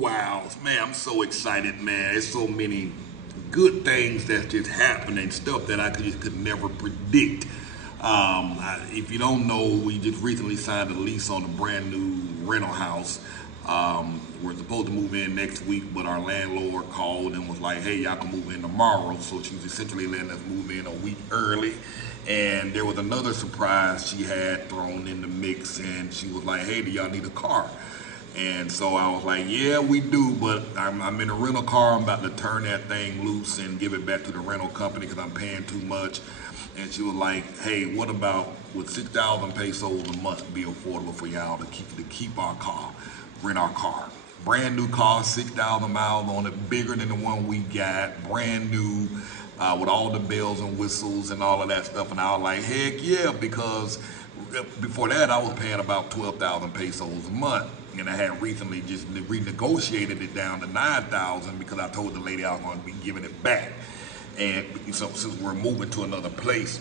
Wow, man, I'm so excited, man. There's so many good things that's just happening, stuff that I just could never predict. If you don't know, we just recently signed a lease on a brand new rental house. We're supposed to move in next week, but our landlord called and was like, hey, y'all can move in tomorrow. So she was essentially letting us move in a week early. And there was another surprise she had thrown in the mix, and she was like, hey, do y'all need a car? And so I was like, yeah, we do, but I'm in a rental car. I'm about to turn that thing loose and give it back to the rental company because I'm paying too much. And she was like, hey, what about would 6,000 pesos a month be affordable for y'all to keep our car, rent our car? Brand new car, 6,000 miles on it, bigger than the one we got, brand new, with all the bells and whistles and all of that stuff. And I was like, heck yeah, because before that, I was paying about 12,000 pesos a month. And I had recently just renegotiated it down to 9,000 because I told the lady I was going to be giving it back. And so since we're moving to another place,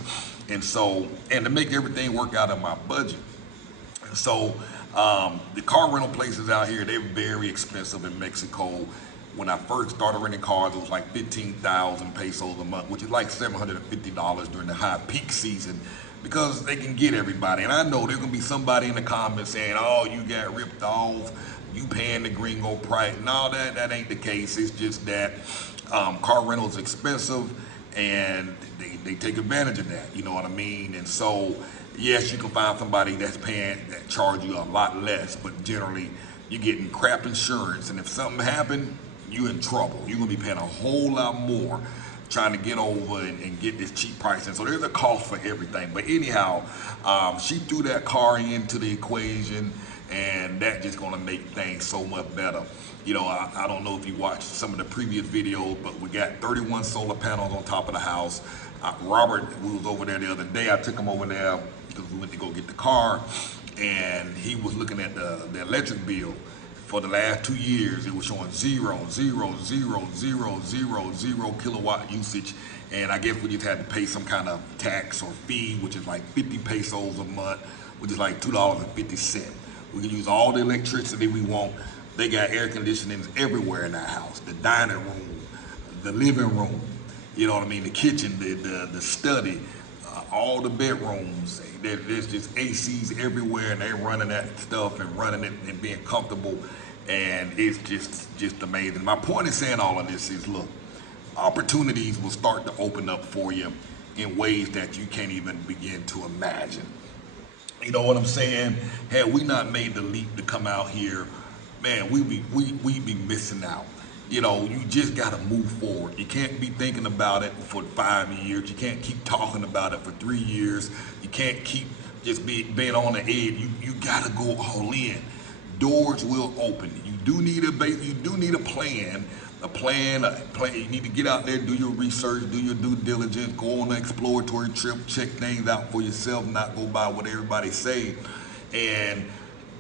and to make everything work out in my budget. So the car rental places out here, they're very expensive in Mexico. When I first started renting cars, it was like 15,000 pesos a month, which is like $750 during the high peak season because they can get everybody. And I know there's gonna be somebody in the comments saying, oh, you got ripped off, you paying the gringo price. No, that ain't the case. It's just that car rental is expensive and they take advantage of that, you know what I mean? And so, yes, you can find somebody that charge you a lot less, but generally you're getting crap insurance. And if something happened, you in trouble. You're gonna be paying a whole lot more trying to get over and get this cheap pricing. So there's a cost for everything. But anyhow, she threw that car into the equation, and that just gonna make things so much better. You know, I don't know if you watched some of the previous videos, but we got 31 solar panels on top of the house. Robert, we was over there the other day. I took him over there because we went to go get the car, and he was looking at the electric bill. For the last 2 years, it was showing 0 kilowatt usage. And I guess we just had to pay some kind of tax or fee, which is like 50 pesos a month, which is like $2.50. We can use all the electricity we want. They got air conditionings everywhere in that house. The dining room, the living room, you know what I mean? The kitchen, the study, all the bedrooms. There's just ACs everywhere, and they're running that stuff and running it and being comfortable, and it's just amazing. My point in saying all of this is, look, opportunities will start to open up for you in ways that you can't even begin to imagine. You know what I'm saying? Had we not made the leap to come out here, man, we'd be missing out. You know, you just got to move forward. You can't be thinking about it for 5 years. You can't keep talking about it for 3 years. You can't keep just being on the edge. You got to go all in. Doors will open. You do need a base. You do need a plan. A plan. You need to get out there, do your research, do your due diligence, go on an exploratory trip, check things out for yourself, not go by what everybody say.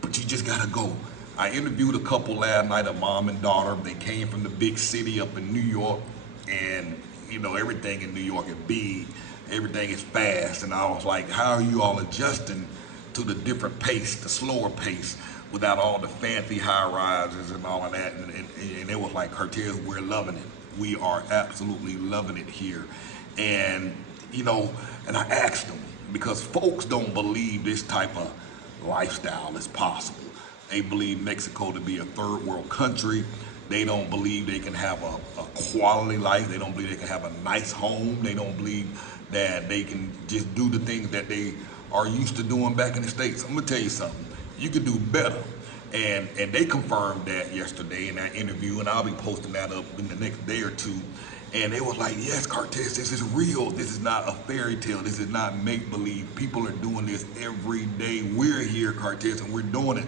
But you just got to go. I interviewed a couple last night, a mom and daughter. They came from the big city up in New York, and you know, everything in New York is big, everything is fast. And I was like, how are you all adjusting to the different pace, the slower pace, without all the fancy high rises and all of that? And it was like, Cortez, we're loving it. We are absolutely loving it here. And you know, and I asked them, because folks don't believe this type of lifestyle is possible. They believe Mexico to be a third world country. They don't believe they can have a quality life. They don't believe they can have a nice home. They don't believe that they can just do the things that they are used to doing back in the States. I'm gonna tell you something. You can do better. And they confirmed that yesterday in that interview, and I'll be posting that up in the next day or two. And they were like, yes, Cortez, this is real. This is not a fairy tale. This is not make-believe. People are doing this every day. We're here, Cortez, and we're doing it.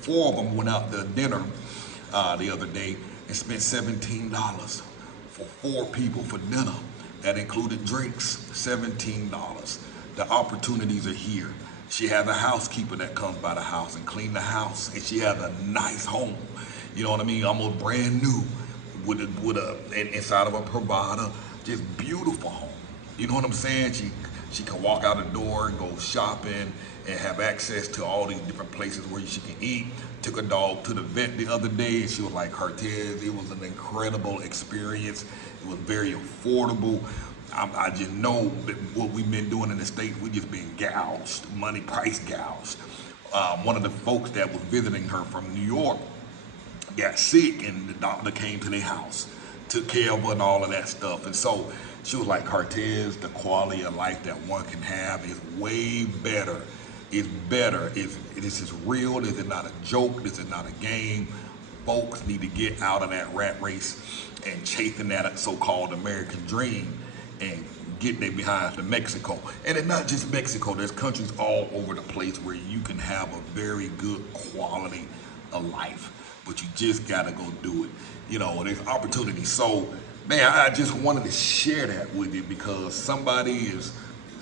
4 of them went out to dinner the other day and spent $17 for 4 people for dinner. That included drinks, $17. The opportunities are here. She has a housekeeper that comes by the house and clean the house, and she has a nice home. You know what I mean? Almost brand new, with inside of a Pravada, just beautiful home. You know what I'm saying? She can walk out the door and go shopping and have access to all these different places where she can eat. Took a dog to the vet the other day and she was like, Cortez, it was an incredible experience. It was very affordable. I just know that what we've been doing in the States, we just been gouged, money price gouged. One of the folks that was visiting her from New York got sick and the doctor came to their house, took care of her and all of that stuff. And so she was like, Cortez, the quality of life that one can have is way better. It's better. This is real. This is not a joke. This is not a game. Folks need to get out of that rat race and chasing that so-called American dream and get their behinds to Mexico. And it's not just Mexico. There's countries all over the place where you can have a very good quality of life, but you just gotta go do it. You know, there's opportunity. So, man, I just wanted to share that with you because somebody is,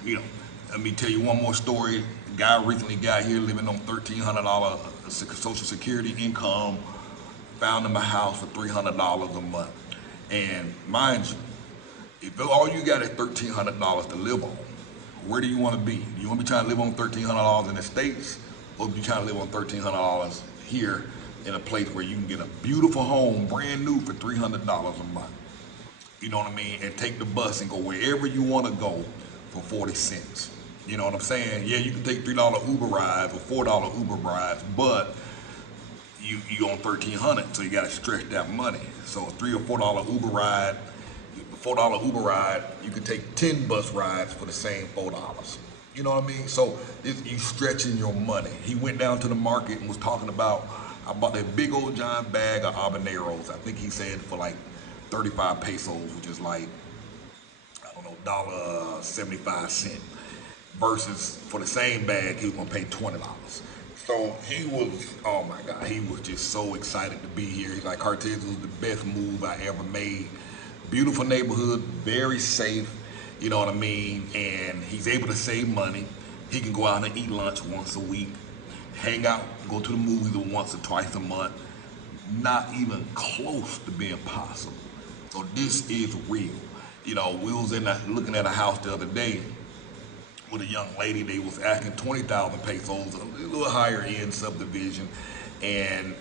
you know, let me tell you one more story. A guy recently got here living on $1,300 Social Security income, found him a house for $300 a month. And mind you, if all you got is $1,300 to live on, where do you want to be? Do you want to be trying to live on $1,300 in the States, or do you trying to live on $1,300 here in a place where you can get a beautiful home, brand new, for $300 a month? You know what I mean? And take the bus and go wherever you want to go for 40 cents. You know what I'm saying? Yeah, you can take $3 Uber rides or $4 Uber rides, but you on $1,300, so you got to stretch that money. So a $3 or $4 Uber ride, $4 Uber ride, you can take 10 bus rides for the same $4. You know what I mean? So you stretching your money. He went down to the market and was talking about, I bought that big old giant bag of habaneros. I think he said for like 35 pesos, which is like, I don't know, $1.75. Versus for the same bag, he was gonna pay $20. So he was, oh my God, he was just so excited to be here. He's like, Cortez was the best move I ever made. Beautiful neighborhood, very safe, you know what I mean? And he's able to save money. He can go out and eat lunch once a week, hang out, go to the movies once or twice a month. Not even close to being possible. So this is real. You know, we was looking at a house the other day with a young lady. They was asking 20,000 pesos, a little higher end subdivision. And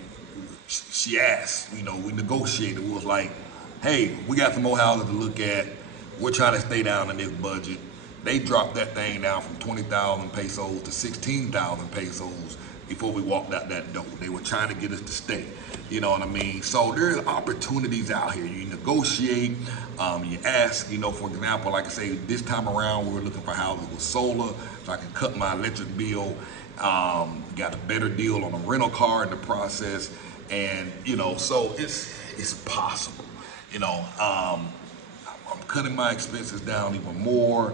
she asked, you know, we negotiated. We was like, hey, we got some more houses to look at. We're trying to stay down in this budget. They dropped that thing down from 20,000 pesos to 16,000 pesos before we walked out that door. They were trying to get us to stay. You know what I mean? So there's opportunities out here. You negotiate, you ask, you know, for example, like I say, this time around we were looking for houses with solar so I can cut my electric bill. Got a better deal on a rental car in the process. And, you know, so it's possible. You know, I'm cutting my expenses down even more.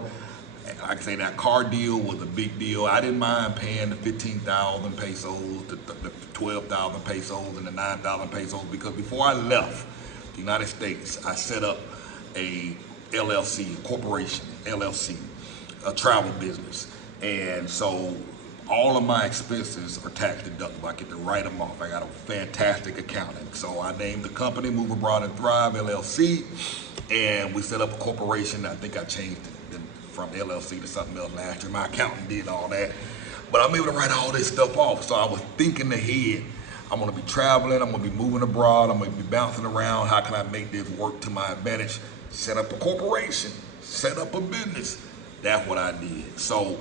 Like I say, that car deal was a big deal. I didn't mind paying the 15,000 pesos, the 12,000 pesos, and the 9,000 pesos because before I left the United States, I set up a LLC, a corporation, LLC, a travel business. And so all of my expenses are tax deductible. I get to write them off. I got a fantastic accountant. So I named the company Move Abroad and Thrive LLC, and we set up a corporation. I think I changed it from LLC to something else last year. My accountant did all that. But I'm able to write all this stuff off. So I was thinking ahead. I'm gonna be traveling, I'm gonna be moving abroad, I'm gonna be bouncing around. How can I make this work to my advantage? Set up a corporation, set up a business. That's what I did. So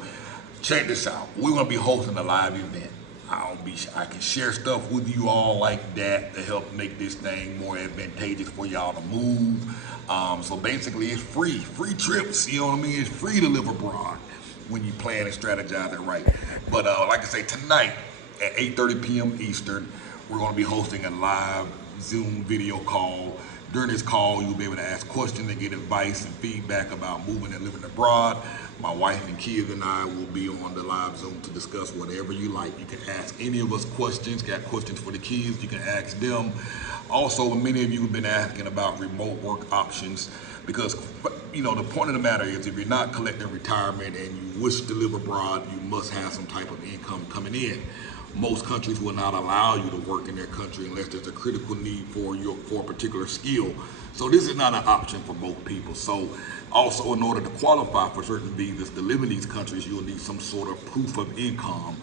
check this out. We're gonna be hosting a live event. I can share stuff with you all like that to help make this thing more advantageous for y'all to move. So basically it's free trips, you know what I mean? It's free to live abroad when you plan and strategize it right. But like I say, tonight at 8:30 p.m. Eastern, we're gonna be hosting a live Zoom video call. During this call, you'll be able to ask questions and get advice and feedback about moving and living abroad. My wife and kids and I will be on the live Zoom to discuss whatever you like. You can ask any of us questions. Got questions for the kids, you can ask them. Also, many of you have been asking about remote work options because, you know, the point of the matter is if you're not collecting retirement and you wish to live abroad, you must have some type of income coming in. Most countries will not allow you to work in their country unless there's a critical need for a particular skill. So this is not an option for most people. So also, in order to qualify for certain visas to live in these countries, you'll need some sort of proof of income.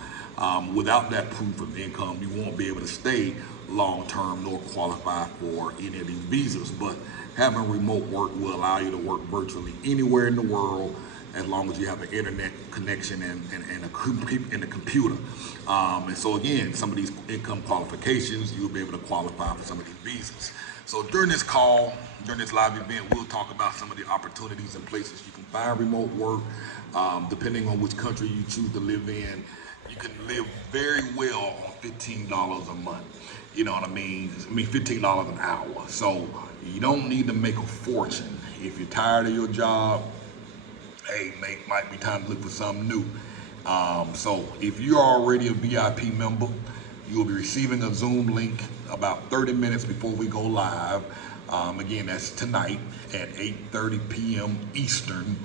Without that proof of income, you won't be able to stay long term nor qualify for any of these visas. But having remote work will allow you to work virtually anywhere in the world as long as you have an internet connection and a computer. And so again, some of these income qualifications, you'll be able to qualify for some of these visas. So during this call, during this live event, we'll talk about some of the opportunities and places you can find remote work. Depending on which country you choose to live in, you can live very well on $15 a month. You know what I mean? $15 an hour. So you don't need to make a fortune. If you're tired of your job, hey, might be time to look for something new. So if you're already a VIP member, you'll be receiving a Zoom link about 30 minutes before we go live. Again, that's tonight at 8:30 p.m. Eastern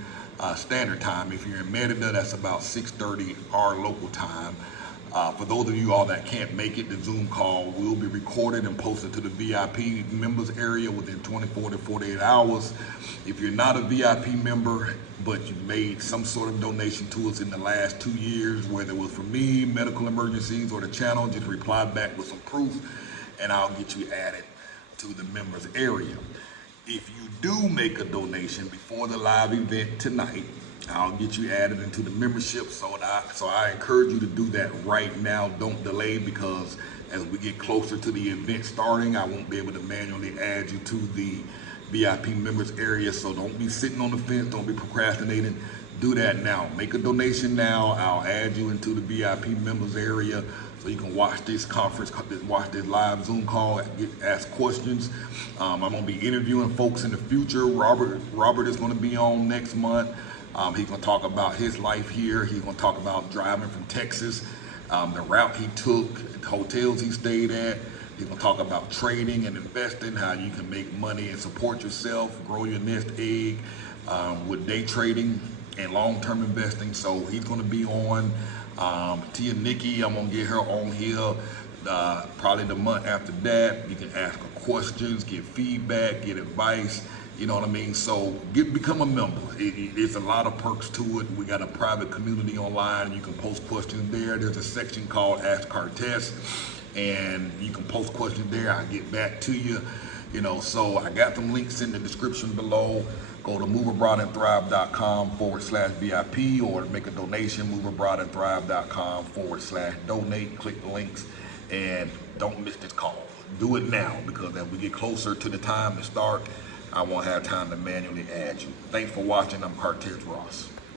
Standard Time. If you're in Merida, that's about 6:30 our local time. For those of you all that can't make it, the Zoom call will be recorded and posted to the VIP members area within 24 to 48 hours. If you're not a VIP member, but you made some sort of donation to us in the last 2 years, whether it was for me, medical emergencies, or the channel, just reply back with some proof and I'll get you added to the members area. If you do make a donation before the live event tonight, I'll get you added into the membership. So I encourage you to do that right now. Don't delay, because as we get closer to the event starting, I won't be able to manually add you to the VIP members area. So don't be sitting on the fence. Don't be procrastinating. Do that now. Make a donation now. I'll add you into the VIP members area so you can watch this conference, watch this live Zoom call, ask questions. I'm going to be interviewing folks in the future. Robert is going to be on next month. He's going to talk about his life here. He's going to talk about driving from Texas, the route he took, the hotels he stayed at. He's going to talk about trading and investing, how you can make money and support yourself, grow your nest egg with day trading and long-term investing. So he's going to be on. Tia Nikki, I'm going to get her on here probably the month after that. You can ask her questions, get feedback, get advice. You know what I mean? So become a member. It's a lot of perks to it. We got a private community online. You can post questions there. There's a section called Ask Cartes, and you can post questions there. I get back to you. You know, so I got some links in the description below. Go to moveabroadandthrive.com/VIP or make a donation, moveabroadandthrive.com/donate. Click the links and don't miss this call. Do it now, because as we get closer to the time to start, I won't have time to manually add you. Thanks for watching. I'm Cartes Ross.